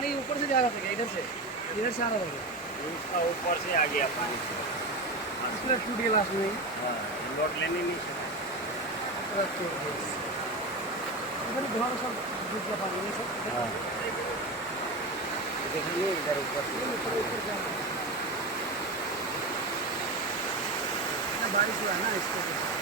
पानी ऊपर से जा रहा था क्या इधर से आ रहा था उसका ऊपर से आ गया पानी इसलिए टूट गया लास्ट में हाँ लोड लेने नहीं सका पूरा टूट गया इधर घर सब डूब गया पानी में सब हाँ देखिए इधर ऊपर ऊपर जा रहा है बारिश हुआ है ना इसको